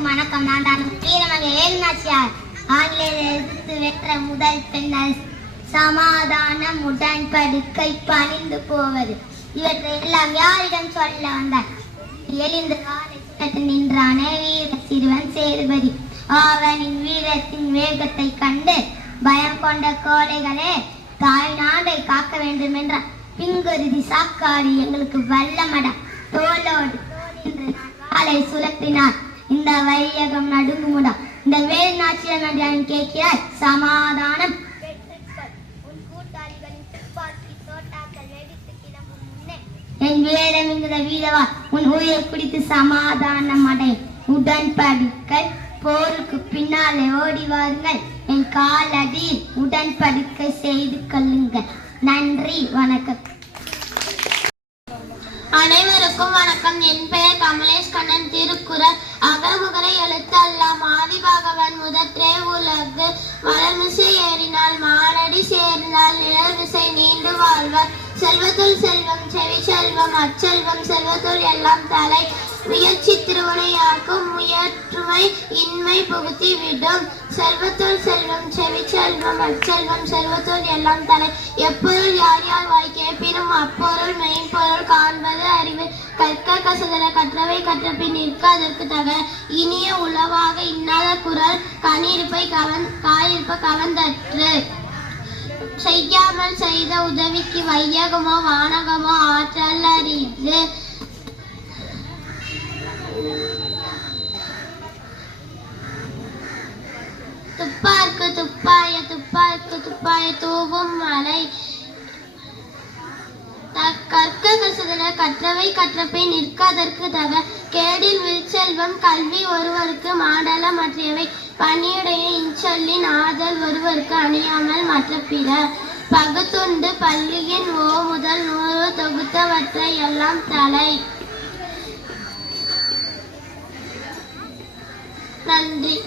அனைவருக்கும் வணக்கம். நான் தான் வீரமங்க ஏழுநாச்சியார். ஆங்கிலேயரை எதிர்த்து வெற்ற முதல் பெண்ணர். சமாதானம் உடன்படுக்கை பணிந்து போவது. இவற்றை எல்லாம் யாரிடம் சொல்ல வந்தார்? எழுந்து காலை நின்றானே வீர சிறுவன் சேதுபதி. அவனின் வீரத்தின் வேகத்தை கண்டு பயம் கொண்ட கோழைகளே தாய் நாடை காக்க வேண்டும் என்ற பிங்குருதி சாக்காடு எங்களுக்கு வல்லமடா. தோளோடு காலை சுழற்றினார். இந்த வையகம் நடுங்குமுடா. இந்த வேல் அவன் கேட்கிறாய். சமாதானம். என் வீரம் என்கிற வீரவா உன் உயிரை பிடித்து சமாதானம் அடை. உடன்படிக்கை போருக்கு பின்னாலே ஓடி வாருங்கள். என் காலடியில் உடன்படிக்கை செய்து கொள்ளுங்கள். நன்றி வணக்கம். அனைவருக்கும் வணக்கம். என் உலகு ஏறினால் மானடி சேர்ந்தால் நிழல்விசை நீண்டு வாழ்வர். செல்வத்துள் செல்வம் செவி செல்வம் அச்செல்வம் செல்வத்துள் எல்லாம் தலை. முயற்சி திருவினையாக்கும் முயற்றுமை இன்மை புகுத்தி விடும். செல்வத்துள் செல்வம் செவி செல்வம் அச்செல்வம் செல்வத்துள் எல்லாம் தலை. எப்பொருள் யார் யார் வாய் கேட்பினும் அப்பொருள் மெய்ப்பொருள் காண்பது கற்க கசதர கற்றவை கற்றபின் நிற்க அதற்கு தக இனிய உளவாக இன்னாத குரல் கனியிருப்பை கவன் காயிருப்ப கவர்ந்தற்று செய்யாமல் செய்த உதவிக்கு வையகமோ வானகமோ ஆற்றல் அறிந்து துப்பார்க்கு துப்பாய துப்பார்க்கு துப்பாய தூவும் மலை. கற்க கற்றவை கற்றப்பை நிற்காதற்கு தக கேடில் விற்செல்வம் கல்வி ஒருவருக்கு மாடல மற்றவை பணியுடைய இன்சொல்லின் ஆதல் ஒருவருக்கு அணியாமல் மற்ற பிற. பகுத்துண்டு பள்ளியின் ஓ முதல் நூறு தொகுத்தவற்றை எல்லாம் தலை. நன்றி.